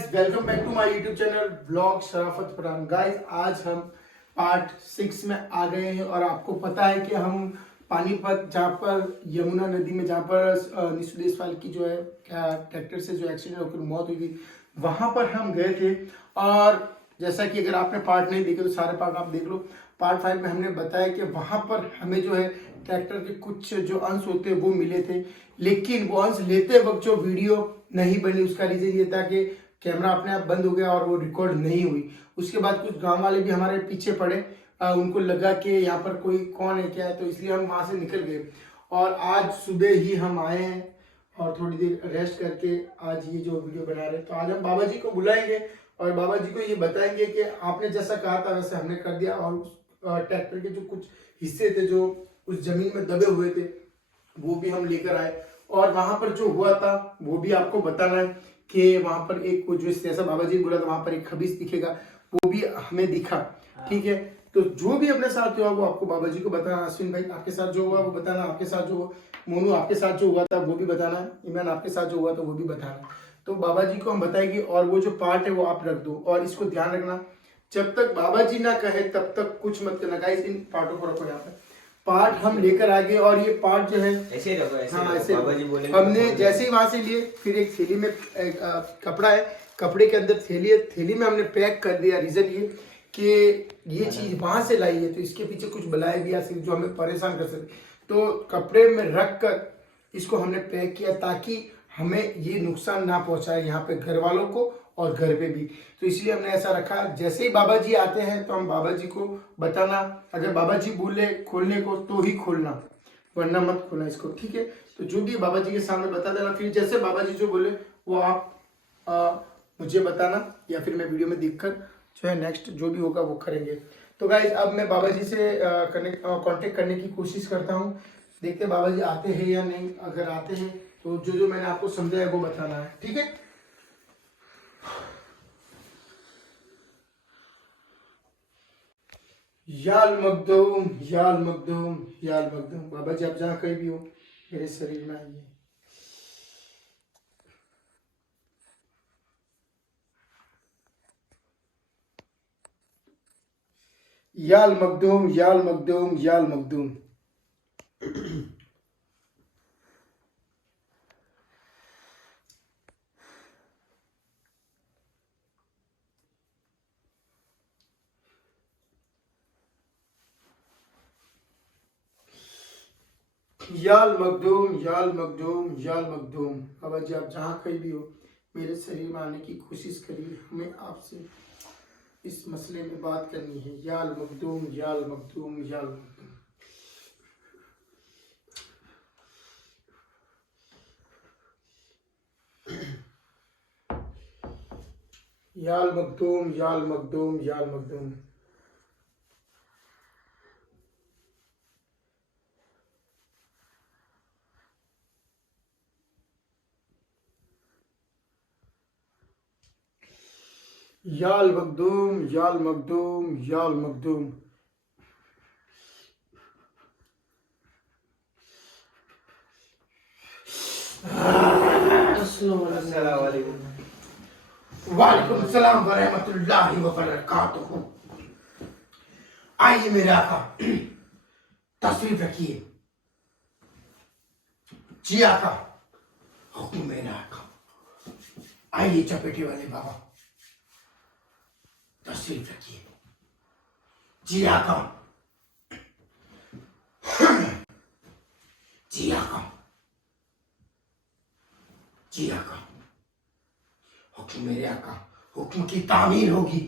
Guys, welcome back to my YouTube channel blog Sharafat Pathan. Guys, आज हम part 6 में आ गए हैं और आपको पता है कि हम पानीपत, जहाँ पर यमुना नदी में, जहाँ पर निशु देशवाल की जो है ट्रैक्टर से जो एक्सीडेंट होकर मौत हुई थी, वहां पर हम गए थे। और जैसा कि अगर आपने पार्ट नहीं देखे तो सारे पार्ट आप देख लो। पार्ट 5 में हमने बताया कि वहां पर हमें जो है ट्रैक्टर के कुछ जो अंश होते हैं वो मिले थे, लेकिन वो अंश लेते वक्त जो वीडियो नहीं बनी उसका रीजन ये था कि कैमरा अपने आप बंद हो गया और वो रिकॉर्ड नहीं हुई। उसके बाद कुछ गांव वाले भी हमारे पीछे पड़े, उनको लगा कि यहाँ पर कोई कौन है क्या है, तो इसलिए हम वहां से निकल गए। और आज सुबह ही हम आए हैं और थोड़ी देर रेस्ट करके आज ये जो वीडियो बना रहे हैं। तो आज हम बाबा जी को बुलाएंगे और बाबा जी को ये बताएंगे कि आपने जैसा कहा था वैसे हमने कर दिया। और ट्रैक्टर के जो कुछ हिस्से थे जो उस जमीन में दबे हुए थे वो भी हम लेकर आए। और वहां पर जो हुआ था वो भी आपको बताना है कि वहां पर एक जो जैसा बाबा जी ने बोला था वहां पर एक खबीस दिखेगा, वो भी हमें दिखा। ठीक है, तो जो भी अपने साथ हुआ वो आपको बाबा जी को बताना। अश्विन भाई आपके साथ जो हुआ वो बताना, आपके साथ जो मोनू आपके साथ जो हुआ था वो भी बताना, ईमान आपके साथ जो हुआ था वो भी बताना। तो बाबा जी को हम बताएंगे और वो जो पार्ट है वो आप रख दो। और इसको ध्यान रखना, जब तक बाबा जी ना कहे तब तक कुछ मत करना। गाइस, इन पार्टों को रखो यहाँ पे। पार्ट हम लेकर आ गए और ये पार्ट जो है ऐसे रखो, ऐसे बाबा जी बोले हमने जैसे ही वहां से लिए, फिर एक थैली में कपड़ा है, कपड़े के अंदर थैली है, थैली में हमने पैक कर दिया। रीजन ये कि ये चीज वहां से लाई है तो इसके पीछे कुछ बलाए भी आ सकती जो हमें परेशान कर सके। तो कपड़े में रख कर इसको हमने पैक किया ताकि हमें ये नुकसान ना पहुंचाए यहाँ पे घर वालों को और घर पे भी। तो इसलिए हमने ऐसा रखा, जैसे ही बाबा जी आते हैं तो हम बाबा जी को बताना। अगर बाबा जी बोले खोलने को तो ही खोलना, वरना मत खोलना इसको। ठीक है, तो जो भी बाबा जी के सामने बता देना। फिर जैसे बाबा जी जो बोले वो आप मुझे बताना या फिर मैं वीडियो में देखकर जो है नेक्स्ट जो भी होगा वो करेंगे। तो गाइज, अब मैं बाबा जी से कांटेक्ट करने की कोशिश करता हूँ। देखते हैं बाबा जी आते हैं या नहीं। अगर आते हैं तो जो जो मैंने आपको समझाया वो बताना है। ठीक है, याल मखदूम, याल मखदूम, याल मखदूम। बाबा जी आप जहाँ कहीं भी हो मेरे शरीर में आइए। याल मखदूम, याल मखदूम, याल मखदूम। याल मखदूम, याल मखदूम, याल मखदूम। बाबा जी आप जहाँ कहीं भी हो मेरे शरीर में आने की कोशिश करिए। हमें आपसे इस मसले में बात करनी है। याल मखदूम, याल मखदूम, याल मखदूम। याल मखदूम, याल मखदूम, याल मखदूम। याल मखदूम, याल मखदूम, याल मखदूम। वालेकुम सलाम व रहमतुल्लाहि व बरकातुहू। आइए मेरे आका, तशरीफ रखिए। जी आका, हुक्म मेरे आका। आइए चपेटे वाले बाबा, तशरीफ रखिए। जी आका, जी आका, जी आका। हुक्म मेरे आका, हुक्म की तामील होगी,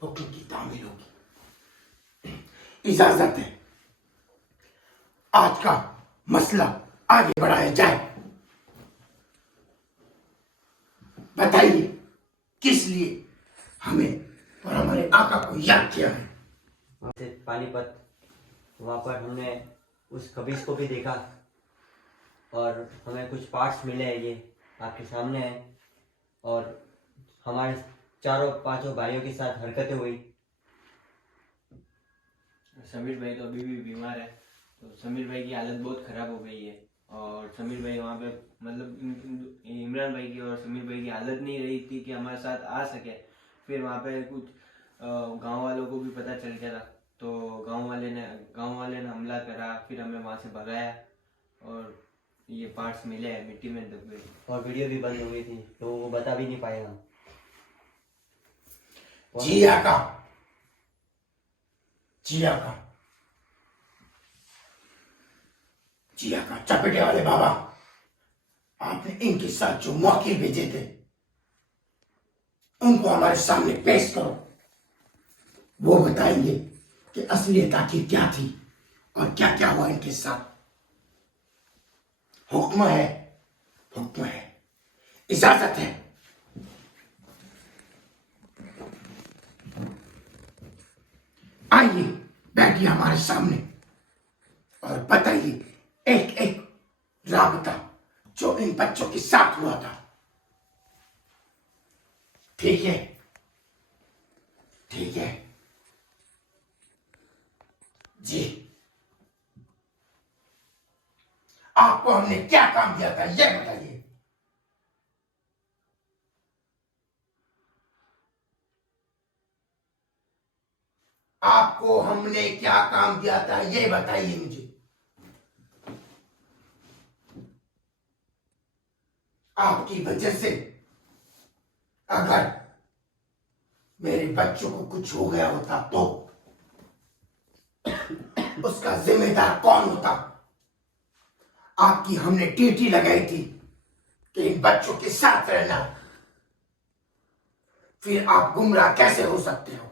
हुक्म की तामील होगी। इजाजत है, आज का मसला आगे बढ़ाया जाए। बताइए किस लिए हमें और हमारे आका को याद किया है। पानीपत, वहाँ पर हमने उस खबीज को भी देखा और हमें कुछ पार्ट्स मिले हैं, ये आपके सामने है। और हमारे चारों पांचों भाइयों के साथ हरकतें हुई। समीर भाई तो अभी भी बीमार है, तो समीर भाई की हालत बहुत खराब हो गई है और समीर भाई वहाँ पे मतलब इमरान भाई की और समीर भाई की हालत नहीं रही थी कि हमारे साथ आ सके। फिर वहाँ पे कुछ गांव वालों को भी पता चल गया था, तो गांव वाले ने हमला करा, फिर हमें वहाँ से भगाया और ये पार्ट्स मिले हैं मिट्टी में दबे। और वीडियो भी बंद हो गई थी तो वो बता भी नहीं पाए हम। जी आका, जी आका, जी आका, चपेटे वाले बाबा, आपने इनके साथ जो मौके भेजे थे उनको हमारे सामने पेश करो। वो बताएंगे कि असलियत आखिर क्या थी और क्या क्या हुआ इनके साथ। हुक्म है, हुक्म है, इजाजत है। आइए बैठिए हमारे सामने और बताइए एक एक राबता जो इन बच्चों के साथ हुआ था। ठीक है, ठीक है जी। आपको हमने क्या काम दिया था यह बताइए। आपको हमने क्या काम दिया था यह बताइए मुझे। आपकी वजह से अगर मेरे बच्चों को कुछ हो गया होता तो उसका जिम्मेदार कौन होता। आपकी हमने ड्यूटी लगाई थी कि इन बच्चों के साथ रहना, फिर आप गुमराह कैसे हो सकते हो।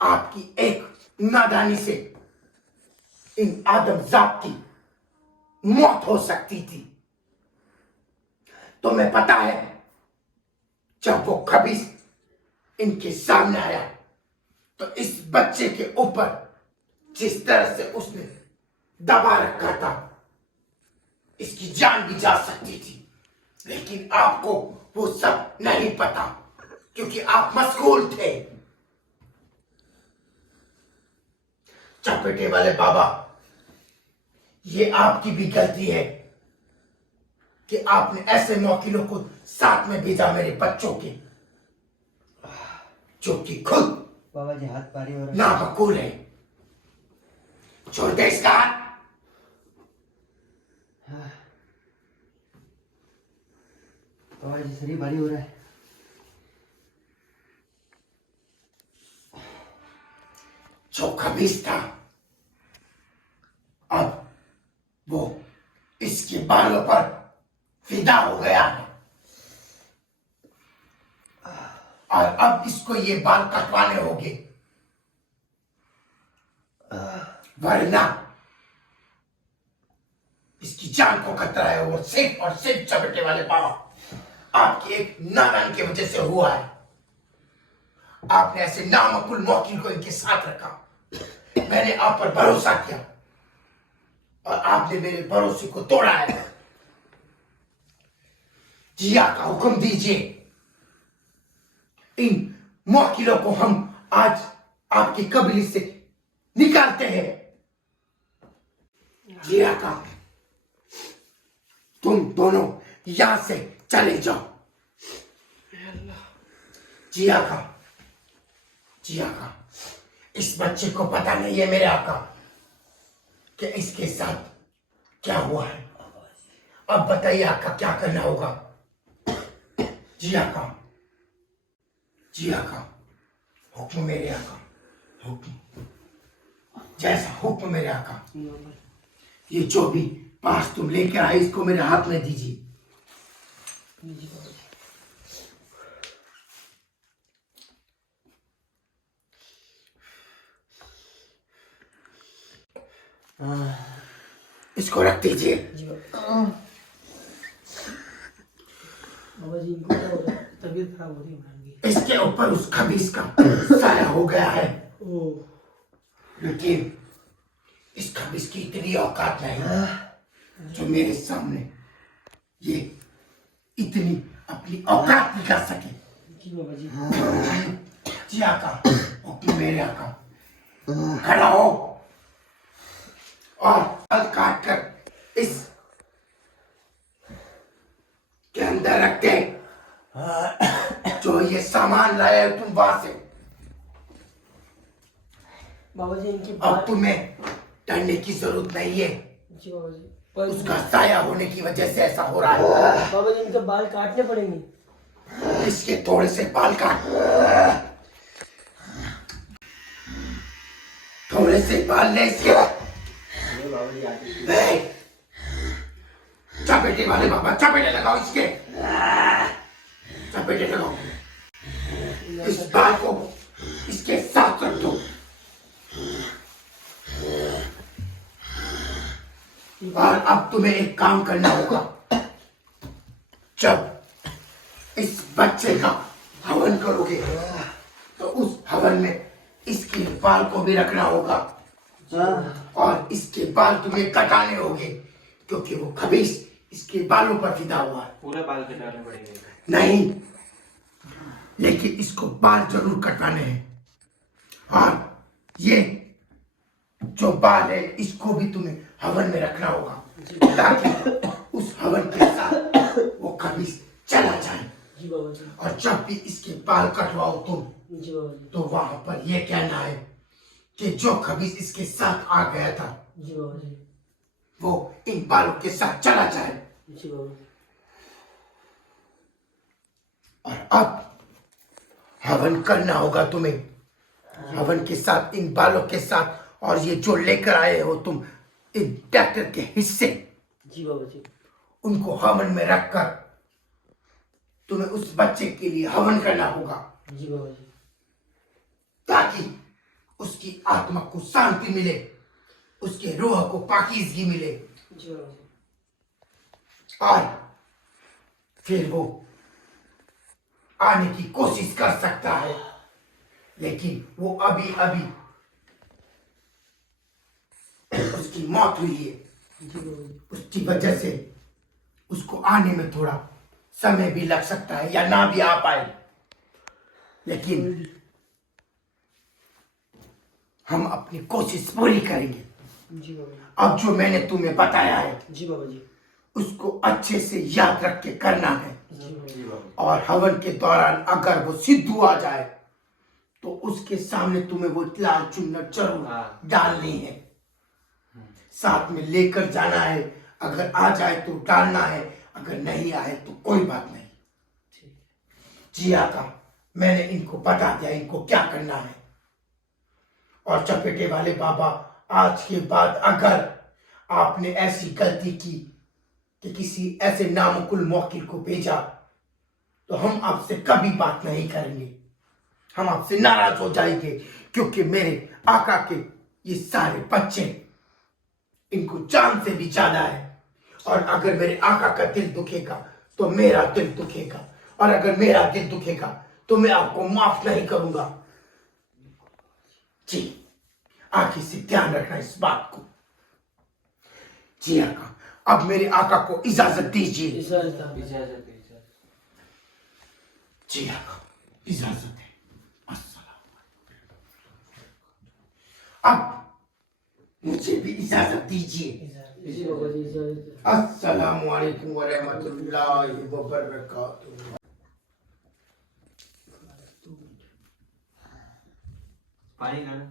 आपकी एक नादानी से इन आदमजात की मौत हो सकती थी। तुम्हें पता है जब वो खबीस इनके सामने आया तो इस बच्चे के ऊपर जिस तरह से उसने दबा रखा था इसकी जान भी जा सकती थी, लेकिन आपको वो सब नहीं पता क्योंकि आप मशगूल थे। चपेटे वाले बाबा, ये आपकी भी गलती है कि आपने ऐसे मौकिलों को साथ में भेजा मेरे बच्चों के, जो कि खुद बाबा जी हाथ भारी हो रहा नाबकूल है। छोड़ दे इसका हाथ। है। बाबा जी शरीर भारी हो रहा है। जो खबीस था अब वो इसके बालों पर फिदा हो गया है और अब इसको ये बाल कटवाने होंगे, वरना इसकी जान को खतरा है। वो सिर्फ और सिर्फ चपेटे वाले बाबा आपकी एक नादानी की वजह से हुआ है। आपने ऐसे नामकुल मौकिल को इनके साथ रखा। मैंने आप पर भरोसा किया और आपने मेरे भरोसे को तोड़ा है। जिया का हुक्म दीजिए, इन मौकिलों को हम आज आपकी कबीले से निकालते हैं। जिया का, तुम दोनों यहां से चले जाओ। जिया का, जिया का, इस बच्चे को पता नहीं है मेरे आका कि इसके साथ क्या हुआ है। अब बताइए आका क्या करना होगा। जी आका, जी आका, हुक्म मेरे आका, हुक्म, जैसा हुक्म मेरे आका। ये जो भी पास तुम लेकर आए इसको मेरे हाथ में दीजिए। इसको रख दीजिए। बाबा जी इनको क्या हो रहा है? तबीयत खराब हो रही है इमरान की। इसके ऊपर उस खबीस का साया हो गया है, लेकिन इस खबीस की इतनी औकात नहीं जो मेरे सामने ये इतनी अपनी औकात दिखा सके। जी बाबा जी। जी आका, हुक्म मेरे आका, खड़ा हो। बाबा जी इनकी अब बाल तुम्हें डरने की जरूरत नहीं है। जी बाबा जी पर उसका साया होने की वजह से ऐसा हो रहा है। बाबा जी इनके बाल काटने पड़ेंगे। इसके थोड़े से बाल काट, थोड़े से बाल ले इसके। नहीं, चपेटे वाले बाबा, चपेटे लगाओ इसके, चपेटे लगाओ। इस बाल को इसके साथ रख दो। और अब तुम्हें एक काम करना होगा। जब इस बच्चे का हवन करोगे तो उस हवन में इसके बाल को भी रखना होगा और इसके बाल तुम्हें कटाने होंगे क्योंकि वो खबीस इसके बालों पर फिदा हुआ है। पूरे बाल कटाने पड़ेंगे? नहीं, लेकिन इसको बाल जरूर कटवाने हैं। और ये जो बाल है इसको भी तुम्हें हवन में रखना होगा ताकि उस हवन के साथ वो खबीस चला जाए। जी बाबा जी। और जब भी इसके बाल कटवाओ तुम जी बाबा जी। तो वहां पर ये कहना है कि जो खबीस इसके साथ आ गया था जी बाबा जी। वो इन बालों के साथ चला जाए। जी बाबा जी। और अब हवन करना होगा तुम्हें, हवन के साथ इन बालों के साथ। और ये जो लेकर आए हो तुम इन ट्रैक्टर के हिस्से, जी बाबा जी। उनको हवन में रखकर तुम्हें उस बच्चे के लिए हवन करना होगा जी बाबा जी। ताकि उसकी आत्मा को शांति मिले, उसके रूह को पाकीज़गी मिले जी बाबा जी। और फिर वो आने की कोशिश कर सकता है। लेकिन वो अभी अभी उसकी मौत हुई है, जी बाबा जी। उसकी वजह से उसको आने में थोड़ा समय भी लग सकता है या ना भी आ पाए। लेकिन हम अपनी कोशिश पूरी करेंगे। जी बाबा जी। अब जो मैंने तुम्हें बताया है जी बाबा जी। उसको अच्छे से याद रख के करना है। जी बाबा जी। और हवन के दौरान अगर वो सिद्धू आ जाए तो उसके सामने तुम्हें वो लाल चुन्नट जरूर डालनी है, साथ में लेकर जाना है। अगर आ जाए तो डालना है, अगर नहीं आए तो कोई बात नहीं। जी आका, मैंने इनको बता दिया इनको क्या करना है। और चपेटे वाले बाबा, आज के बाद अगर आपने ऐसी गलती की कि किसी ऐसे नामुकुल मौकिल को भेजा तो हम आपसे कभी बात नहीं करेंगे, हम आपसे नाराज हो जाएंगे। क्योंकि मेरे आका के ये सारे बच्चे, इनको जान से भी ज्यादा है। और अगर मेरे आका का दिल दुखेगा तो मेरा दिल दुखेगा, और अगर मेरा दिल दुखेगा तो मैं आपको माफ नहीं करूंगा। जी, आखिर से ध्यान रखना इस बात को। जी आका, अब मेरे आका को इजाजत दीजिए। इजाजत। जी आका, इजाजत है। अस्सलाम। अब मुझे भी इजाजत दीजिए। जी बाबा जी। इजाजत। अस्सलामु अलैकुम व रहमतुल्लाहि व बरकातुहू। पानी लाना।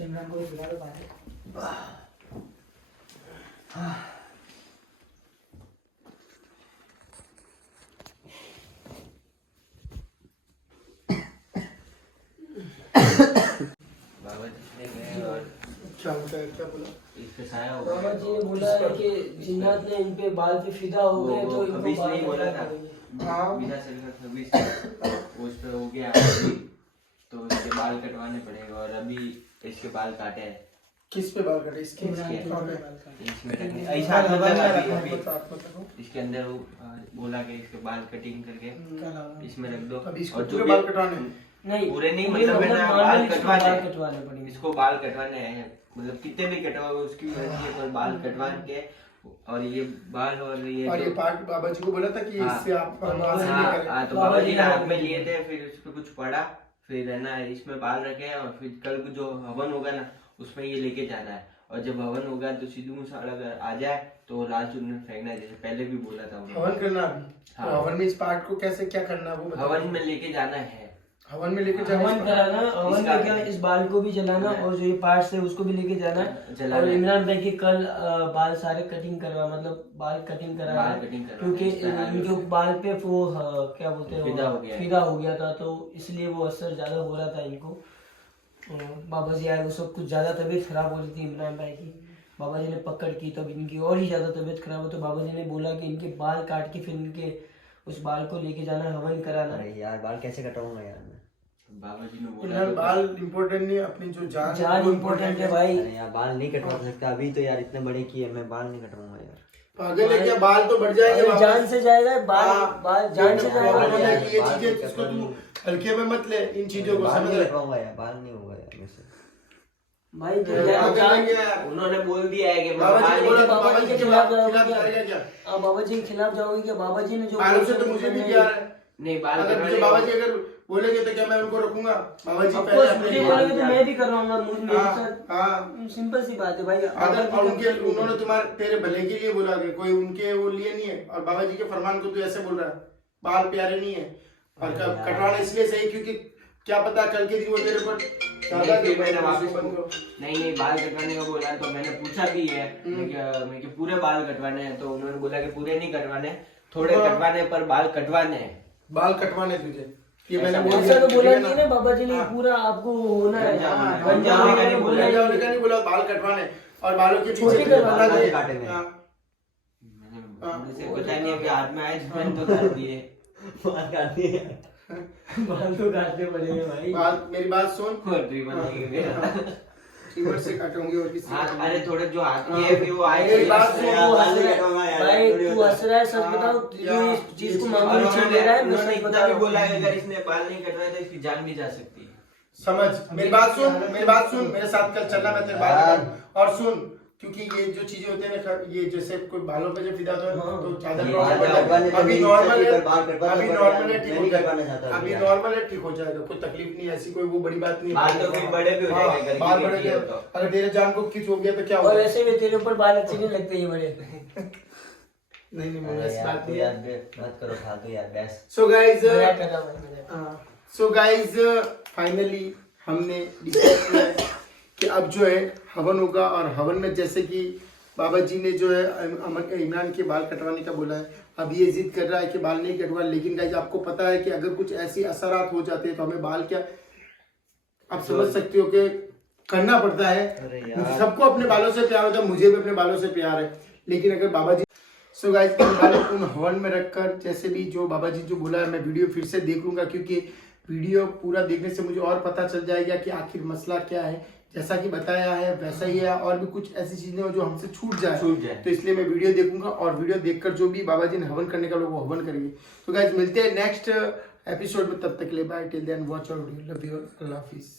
इमरान को बुला लो पानी। बाबा जी ने गए और क्या बताया, क्या बोला? इसका साया हो बाबा गया। जी ने बोला है कि जिन्नात ने इन पे बाल पे फिदा हो गए तो इनको खबीस बाल नहीं बोला था। हाँ। बिना सर का खबीस उस पे हो गया अभी, तो इसके बाल कटवाने पड़ेंगे। और अभी इसके बाल काटे हैं। किस पे बाल कटे? इसके इसमें रखने ऐसा लगा अभी इसके अंदर वो बोला कि इसके बाल कटिंग करके इसमें रख दो। अभी इसको और जो पूरे भी बाल कटवाने हैं? नहीं पूरे नहीं, पूरे मतलब है ना, नॉर्मल बाल इसको कटवाने बाल हैं। कटवाने पड़ेंगे। इसको बाल कटवाने हैं, मतलब कितने भी कटवाओ उसकी मर्जी है, पर बाल कटवान के। और ये बाल और ये पार्ट बाबा जी को बोला था कि हाँ। इससे आप हाँ, हासिल नहीं हाँ, करें। हाँ, तो बाबा जी ने हाथ में लिए थे, फिर उस पे कुछ पड़ा, फिर है ना इसमें बाल रखे। और फिर कल को जो हवन होगा ना उसमें ये लेके जाना है। और जब हवन होगा तो सिद्धू मूसा अगर आ जाए तो लाल चुन्नट फेंकना है, जैसे पहले भी बोला था उन्होंने। हवन करना अभी? हाँ। तो हवन में इस पार्ट को कैसे क्या करना है वो बताओ। हवन में लेके जाना है। हवन में लेके जाना, हवन कराना, हवन इसका- में क्या इस बाल को भी जलाना और जो ये पार्ट्स है उसको भी लेके जाना। जलाना और है। इमरान भाई के कल बाल सारे कटिंग करवा, मतलब बाल कटिंग कराना बाल है। कटिंग करवाना क्योंकि है, इसका नाम इनके है। बाल पे वो क्या बोलते हैं, फिदा हो गया है। फिदा हो गया था, तो इसलिए वो असर ज्यादा हो रहा था इनको। बाबा जी आए, वो सब कुछ ज्यादा तबीयत खराब हो रही थी इमरान भाई की। बाबा जी ने पकड़ की तब इनकी और ही ज्यादा तबीयत खराब हो, तो बाबा जी ने बोला कि इनके बाल काट के फिर इनके उस बाल को लेके जाना, हवन कराना। अरे यार बाल कैसे कटाऊंगा यार मैं। बाबा जी ने बोला फिलहाल तो बाल इम्पोर्टेंट नहीं, अपनी जो जान जान वो इम्पोर्टेंट है है। भाई। अरे यार बाल नहीं कटवा सकता अभी तो यार, इतने बड़े किए मैं बाल नहीं कटवाऊंगा यार। पागल है क्या, बाल तो बढ़ जाएंगे अरे वापस। जान से जाएगा बाल, हाँ, बाल जान से ये जाएगा प्रॉब्लम है भाई। कि ये बाल चीजें तो इसको कटवा तू नहीं। हल्के में मत ले, इन चीजों को बाल समझ नहीं ले। कटवाऊंगा यार, बाल नहीं होगा यार मुझसे। भाई जो पागल है जान क्या यार? उन्होंने बोल दिया है कि बाबा जी ने बोला तो बाबा बाबा जी जी के के खिलाफ खिलाफ जाओगे करेगा क्या? बाबा जी के खिलाफ जाओगे क्या? बाबा जी ने जो बालों से तो मुझे भी प्यार है। नहीं बाल अगर मुझे कटवाने बाबा जी अगर बोलेंगे तो क्या मैं उनको रखूंगा? बाबा जी Of पहले course, अपने मुझे लिए- बोलोगे तो मैं भी करवाऊंगा, मेरे हाँ, साथ हाँ। सिंपल सी बात है भाई। अगर और उनके उन्होंने तुम्हारे तेरे भले के लिए बोला कि कोई उनके वो लिए नहीं है, और बाबा जी के फरमान को तू ऐसे बोल रहा है, बाल प्यारे नहीं है। और कटवाना इसलिए सही क्योंकि क्या पता कल के दिन वो तेरे पर ज्यादा फिर मैंने के वापस बंद करो। नहीं बाल कटवाने का बोला तो मैंने पूछा भी है मैं कि पूरे बाल कटवाने हैं, तो उन्होंने बोला कि पूरे नहीं कटवाने, थोड़े हाँ। कटवाने पर बाल कटवाने हैं। बाल कटवाने तुझे, ये ऐसा मैंने बोल ऐसा तो बोला दिया, नहीं ना बाबा जी ने, हाँ। पूरा आपको होना है। गंजा होना है। गंजा गंजा होने होने का का नहीं बोला बोला है। नहीं बोला, बाल कटवाने और बालों के छोटे पीछे करवाने बता दे। काटे में। हाँ। मैंने से पता नहीं अभी हाथ में आए मैंने तो कर दिए। बाल काट दिए। बाल तो काटने पड़ेंगे भाई। मेरी बात सुन, और तू ही बनाएगी मेरा। ट्रिमर से काटूंगी और किसी हाथ अरे थोड़े जो हाथ की है फिर वो आए मेरी बात सुन, तू बाल हंस नहीं रहा कटवाऊंगा है यार, भाई, थोड़ी तू होता है। हंस रहा है, सच हाँ, बताओ या इस चीज को ये मामूली और छीन ले रहा है, मैं उन्होंने सच इतना बता भी रहा हूँ। बोला है अगर इसने बाल नहीं कटवाए तो इसकी जान भी जा सकती है। समझ मेरी बात सुन, मेरी बात सुन, मेरे साथ कल चलना, मैं तेरे बाल कटाऊं। और सुन, क्योंकि ये जो चीजें होती है ना, ये जैसे कोई बालों पे जो फिदा होता है हाँ। तो ज्यादा ये प्रॉब्लम बाल है। कटवाने से अभी मेरी नॉर्मल इच्छा है, थी, बाल कटवा अभी दो, नॉर्मल है, मैं ठीक नहीं हो कटवाना जाएगा। चाहता अभी यार। नॉर्मल है, ठीक हो जाएगा, कोई तकलीफ नहीं है, ऐसी कोई वो बड़ी बात नहीं है। बाल तो फिर बड़े भी हो हाँ, जाएंगे, बाल गर्मी बड़े की गए तो। अगर तेरे जान को किस हो गया तो क्या और होगा? वैसे भी तेरे ऊपर बाल अच्छे नहीं लगते ये बड़े। नहीं नहीं अरे ऐसी यार बात तू नहीं यार है। मत करो फालतू यार बस। सो गाइज मजाक कर रहा हूँ भाई, मजाक। सो गाइज फाइनली हमने डिसाइड किया है कि अब जो है हवन होगा, और हवन में जैसे कि बाबा जी ने जो है इमरान के बाल कटवाने का बोला है, अब ये जिद कर रहा है कि बाल नहीं कटवा, लेकिन गाइज आपको पता है कि अगर कुछ ऐसी असरात हो जाते हैं तो हमें बाल क्या, आप समझ सकते हो कि करना पड़ता है। अरे यार। सबको अपने बालों से प्यार होता है, मुझे भी अपने बालों से प्यार है, लेकिन अगर बाबा जी सो गाइस इन बालों को मैं हवन में रखकर जैसे भी जो बाबा जी जो बोला है मैं वीडियो फिर से देख लूंगा, क्योंकि वीडियो पूरा देखने से मुझे और पता चल जाएगा कि आखिर मसला क्या है। जैसा कि बताया है वैसा ही है, और भी कुछ ऐसी चीजें हो जो हमसे छूट जाए तो इसलिए मैं वीडियो देखूंगा, और वीडियो देखकर जो भी बाबा जी ने हवन करने का लोग वो हवन करेंगे। तो गाइस मिलते हैं नेक्स्ट एपिसोड में, तब तक के लिए bye, till then watch our video, love you, अल्लाह हाफिज।